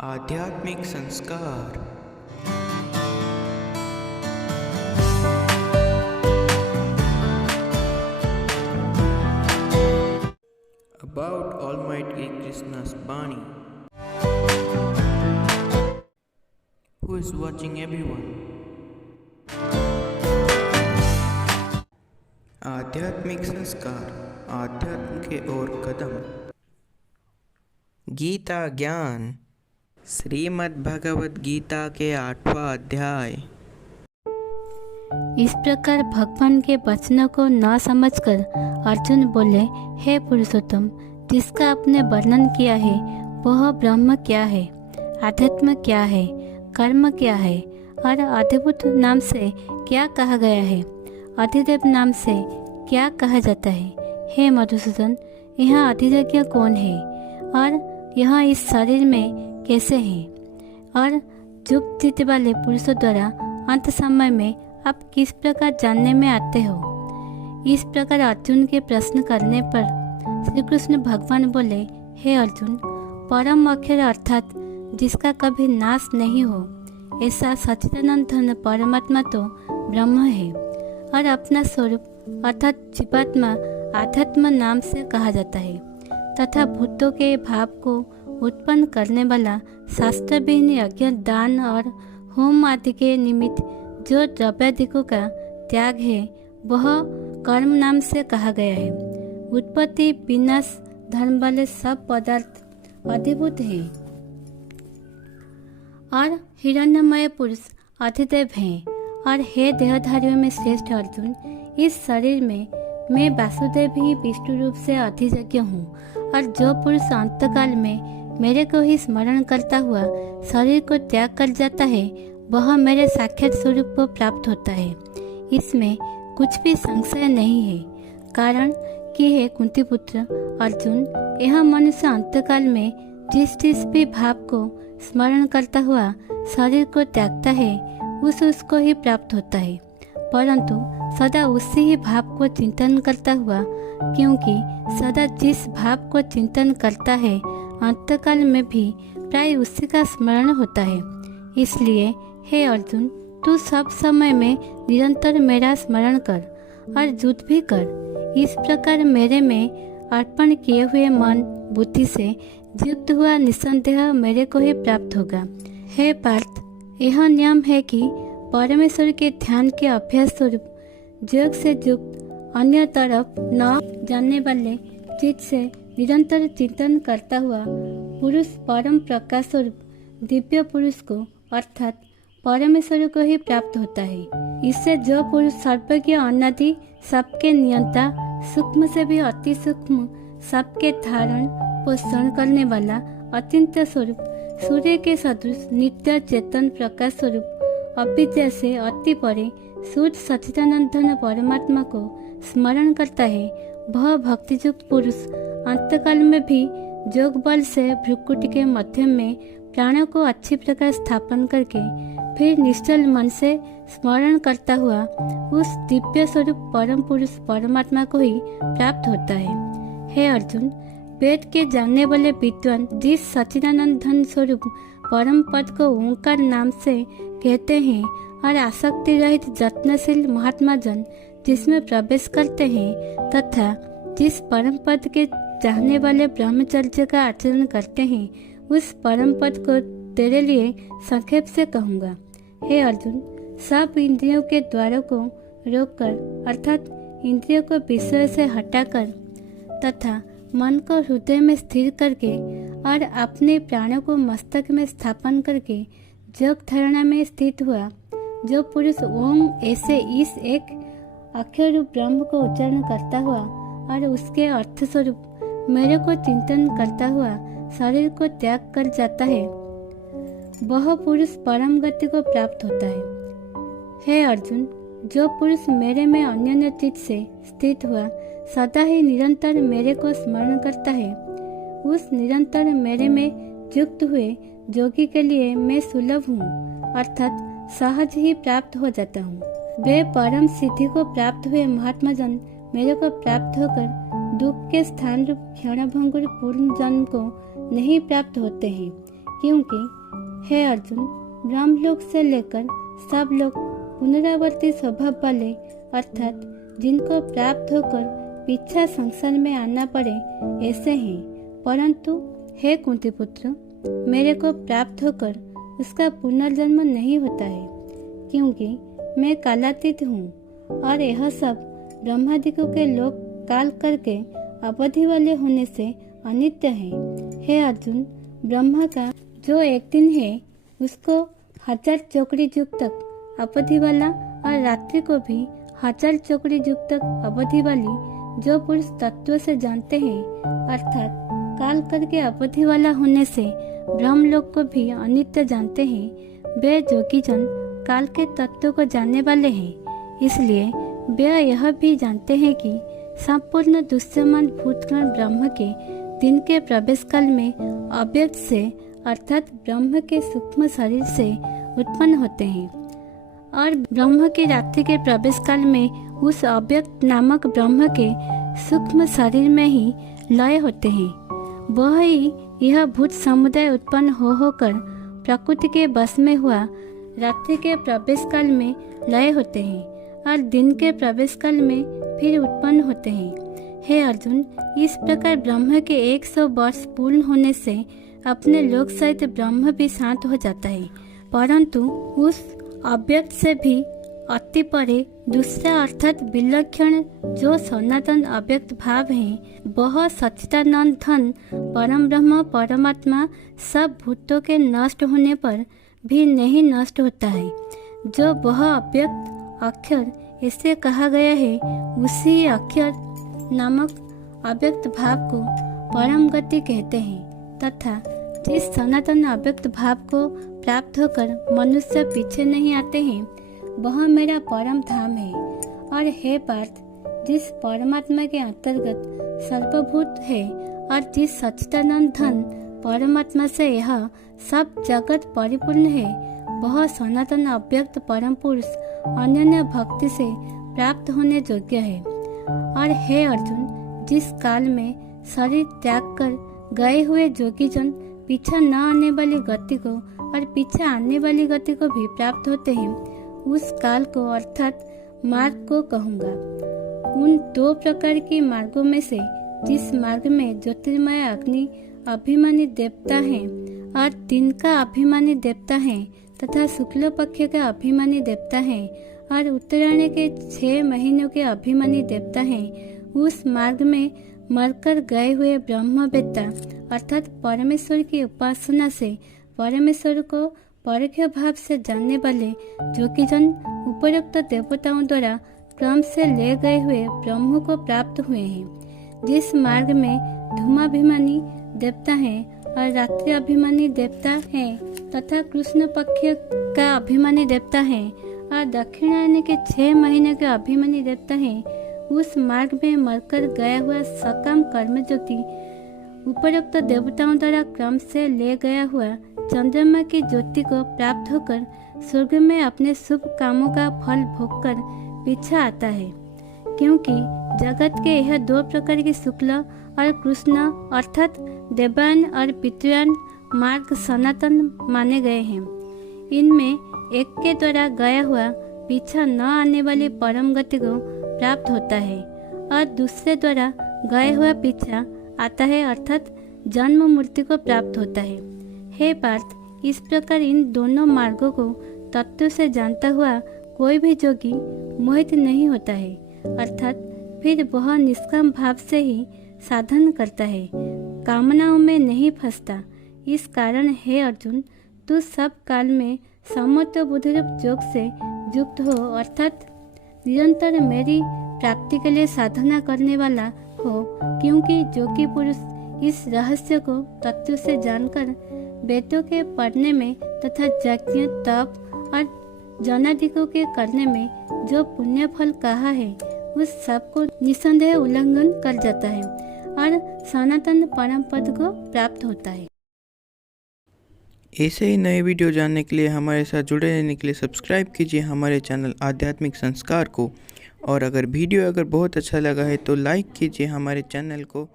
आध्यात्मिक संस्कार। About Almighty Krishna's Bani. Who is watching everyone? आध्यात्मिक संस्कार, आध्यात्म के ओर कदम। गीता ज्ञान। श्रीमद् भगवद गीता के 8वां अध्याय। इस प्रकार भगवान के वचनों को न समझकर अर्जुन बोले, हे पुरुषोत्तम, जिसका आपने वर्णन किया है वह ब्रह्म क्या है, आध्यात्म क्या है, कर्म क्या है और अधिभूत नाम से क्या कहा गया है, अधिदेव नाम से क्या कहा जाता है। हे मधुसूदन, यहाँ अधिदेव कौन है और यहाँ इस शरीर में कैसे हैं, और जुग जीते वाले पुरुषों द्वारा अंत समय में आप किस प्रकार जानने में आते हो। इस प्रकार अर्जुन के प्रश्न करने पर श्री कृष्ण भगवान बोले, हे अर्जुन, परम अक्षर अर्थात जिसका कभी नाश नहीं हो, ऐसा सच्चिदानंद परमात्मा तो ब्रह्म है और अपना स्वरूप अर्थात जीवात्मा आध्यात्म नाम से कहा जाता है, तथा भूतों के भाव को उत्पन्न करने वाला शास्त्र विहीन यज्ञ, दान और होम आदि के निमित्त जो द्रव्यादिकों का त्याग है वह कर्म नाम से कहा गया है। उत्पत्ति विनाश धर्म वाले सब पदार्थ अधिभूत हैं और हिरण्यमय पुरुष अधिदेव हैं। और हे देहधारियों में श्रेष्ठ अर्जुन, इस शरीर में मैं वासुदेव ही विष्णु रूप से अधियज्ञ हूँ, और जो पुरुष अंतकाल में मेरे को ही स्मरण करता हुआ शरीर को त्याग कर जाता है वह मेरे साक्षात स्वरूप को प्राप्त होता है। इसमें कुछ भी संशय नहीं है। कारण कि हे कुंती पुत्र अर्जुन, यह मनुष्य अंतकाल में जिस भी भाव को स्मरण करता हुआ शरीर को त्यागता है उसको ही प्राप्त होता है, परंतु सदा उसी ही भाव को चिंतन करता हुआ, क्योंकि सदा जिस भाव को चिंतन करता है अंतकाल में भी प्राय उसी का स्मरण होता है। इसलिए हे अर्जुन, तू सब समय में निरंतर मेरा स्मरण कर और युद्ध भी कर। इस प्रकार मेरे में अर्पण किए हुए मन बुद्धि से युक्त हुआ निसंदेह मेरे को ही प्राप्त होगा। हे पार्थ, यह नियम है कि परमेश्वर के ध्यान के अभ्यास स्वरूप योग से युक्त अन्य तरफ न जानने वाले चित्त से निरंतर चिंतन करता हुआ पुरुष परम प्रकाश स्वरूप दिव्य पुरुष को अर्थात परमेश्वर को ही प्राप्त होता है। इससे जो पुरुष सर्वज्ञ अनादि सबके नियंता, सूक्ष्म से भी अति सूक्ष्म, सबके धारण पोषण करने वाला अत्यंत स्वरूप, सूर्य के सदृश नित्य चेतन प्रकाश स्वरूप, अविद्या से अति परे शुद्ध सच्चिदानंद परमात्मा को स्मरण करता है, वह भक्तियुक्त पुरुष अंतकाल में भी योग बल से भ्रुकुटी के मध्य में प्राणों को अच्छी प्रकार स्थापन करके फिर निश्चल मन से स्मरण करता हुआ उस दिव्य स्वरूप परम पुरुष परमात्मा को ही प्राप्त होता है। हे अर्जुन, वेद के जानने वाले विद्वान जिस सच्चिदानंद स्वरूप परम पद को ओंकार नाम से कहते हैं और आसक्ति रहित यत्नशील महात्मा जन जिसमें प्रवेश करते हैं, तथा जिस परम पद के चाहने वाले ब्रह्मचर्य का आचरण करते हैं, उस परम पद को तेरे लिए संक्षेप से कहूँगा। हे अर्जुन, सब इंद्रियों के द्वारों को रोककर अर्थात इंद्रियों को विषय से हटाकर तथा मन को हृदय में स्थिर करके और अपने प्राणों को मस्तक में स्थापन करके योग धारणा में स्थित हुआ जो पुरुष ओम ऐसे इस एक अक्षर रूप ब्रह्म को उच्चारण करता हुआ और उसके अर्थ स्वरूप मेरे को चिंतन करता हुआ शरीर को त्याग कर जाता है, वह पुरुष परम गति को प्राप्त होता है। हे अर्जुन, जो पुरुष मेरे में अन्योन्य चित्त से स्थित हुआ सदा ही निरंतर मेरे को स्मरण करता है, उस निरंतर मेरे में युक्त हुए योगी के लिए मैं सुलभ हूँ, अर्थात सहज ही प्राप्त हो जाता हूँ। वे परम सिद्धि को प्राप्त हुए महात्मा जन मेरे को प्राप्त होकर दुख के स्थान रूप क्षणभंगुर पूर्ण जन्म को नहीं प्राप्त होते हैं, क्योंकि हे अर्जुन, ब्रह्मलोक से लेकर सब लोग पुनरावर्ती स्वभाव वाले अर्थात जिनको प्राप्त होकर पीछा संसार में आना पड़े ऐसे हैं। परंतु हे कुंती पुत्र, मेरे को प्राप्त होकर उसका पुनर्जन्म नहीं होता है, क्योंकि मैं कालातीत हूँ और यह सब ब्रह्मादिकों के लोक काल करके अवधि वाले होने से अनित्य है। हे अर्जुन, ब्रह्मा का जो एक दिन है उसको 1000 चौकड़ी युग तक अवधि वाला और रात्रि को भी 1000 चौकड़ी युग तक अवधि वाली जो पुरुष तत्व से जानते हैं अर्थात काल करके अवधि वाला होने से ब्रह्मलोक को भी अनित्य जानते हैं, वे जोगीजन काल के तत्व को जानने वाले हैं। इसलिए वे यह भी जानते हैं कि संपूर्ण दृश्यमान भूतगण ब्रह्म के दिन के प्रवेश काल में अव्यक्त से अर्थात ब्रह्म के सूक्ष्म शरीर से उत्पन्न होते हैं और ब्रह्म के रात्रि के प्रवेश काल में उस अव्यक्त नामक ब्रह्म के सूक्ष्म शरीर में ही लय होते हैं। वह ही यह भूत समुदाय उत्पन्न होकर प्रकृति के वश में हुआ रात्रि के प्रवेश काल में लय होते हैं और दिन के प्रवेश काल में फिर उत्पन्न होते हैं। हे अर्जुन, इस प्रकार ब्रह्म के 100 वर्ष पूर्ण होने से अपने लोक सहित ब्रह्म भी शांत हो जाता है, परंतु उस अव्यक्त से भी अति परे दूसरा अर्थात विलक्षण जो सनातन अव्यक्त भाव है, वह सच्चिदानंद धन परम ब्रह्म परमात्मा सब भूतों के नष्ट होने पर भी नहीं नष्ट होता है। जो वह अव्यक्त अक्षर इसे कहा गया है, उसी अक्षर नामक अव्यक्त भाव को परम गति कहते हैं तथा जिस सनातन अव्यक्त भाव को प्राप्त होकर मनुष्य पीछे नहीं आते हैं, वह मेरा परम धाम है। और हे पार्थ, जिस परमात्मा के अंतर्गत सर्वभूत है और जिस सच्चिदानंद धन परमात्मा से यह सब जगत परिपूर्ण है, वह सनातन अव्यक्त परम पुरुष अनन्य भक्ति से प्राप्त होने योग्य है। और हे अर्जुन, जिस काल में शरीर त्याग कर गए हुए योगीजन पीछा न आने वाली गति को और पीछे आने वाली गति को भी प्राप्त होते हैं, उस काल को अर्थात मार्ग को कहूँगा। उन 2 प्रकार के मार्गों में से जिस मार्ग में ज्योतिर्मय अग्नि अभिमानी देवता हैं और दिन का अभिमानी देवता हैं तथा शुक्ल पक्ष का अभिमानी देवता हैं और उत्तरायण के 6 महीनों के अभिमानी देवता हैं, उस मार्ग में मरकर गए हुए ब्रह्मवेत्ता अर्थात परमेश्वर की उपासना से परमेश्वर को परोक्ष भाव से जानने वाले योगीजन उपरोक्त देवताओं द्वारा क्रम से ले गए हुए ब्रह्म को प्राप्त हुए हैं। जिस मार्ग में धूमाभिमानी देवता हैं और रात्रि अभिमानी देवता हैं तथा कृष्ण पक्ष का अभिमानी देवता हैं और दक्षिणायन के 6 महीने के अभिमानी देवता हैं, उस मार्ग में मरकर गया हुआ सकाम कर्मज्योति उपरोक्त देवताओं द्वारा क्रम से ले गया हुआ चंद्रमा की ज्योति को प्राप्त होकर स्वर्ग में अपने शुभ कामों का फल भोगकर पीछा आता है। क्योंकि जगत के यह 2 प्रकार के शुक्ल और कृष्ण अर्थात देवायन और पितृयान मार्ग सनातन माने गए हैं। इनमें एक के द्वारा गया हुआ पीछा न आने वाली परम गति को प्राप्त होता है और दूसरे द्वारा गए हुआ पीछा आता है अर्थात जन्म मृत्यु को प्राप्त होता है। हे पार्थ, इस प्रकार इन दोनों मार्गों को तत्व से जानता हुआ कोई भी योगी मोहित नहीं होता है अर्थात फिर वह निष्काम भाव से ही साधन करता है, कामनाओं में नहीं फंसता। इस कारण हे अर्जुन, तू सब काल में समत्व बुद्धिरूप योग से युक्त हो अर्थात निरंतर मेरी प्राप्ति के लिए साधना करने वाला हो, क्योंकि योगी पुरुष इस रहस्य को तत्व से जानकर वेदों के पढ़ने में तथा यज्ञ तप और जनादिकों के करने में जो पुण्य फल कहा है, उस सब को निसंदेह उल्लंघन कर जाता है और सनातन परम पद को प्राप्त होता है। ऐसे ही नए वीडियो जानने के लिए हमारे साथ जुड़े रहने के लिए सब्सक्राइब कीजिए हमारे चैनल आध्यात्मिक संस्कार को। और अगर वीडियो बहुत अच्छा लगा है तो लाइक कीजिए हमारे चैनल को।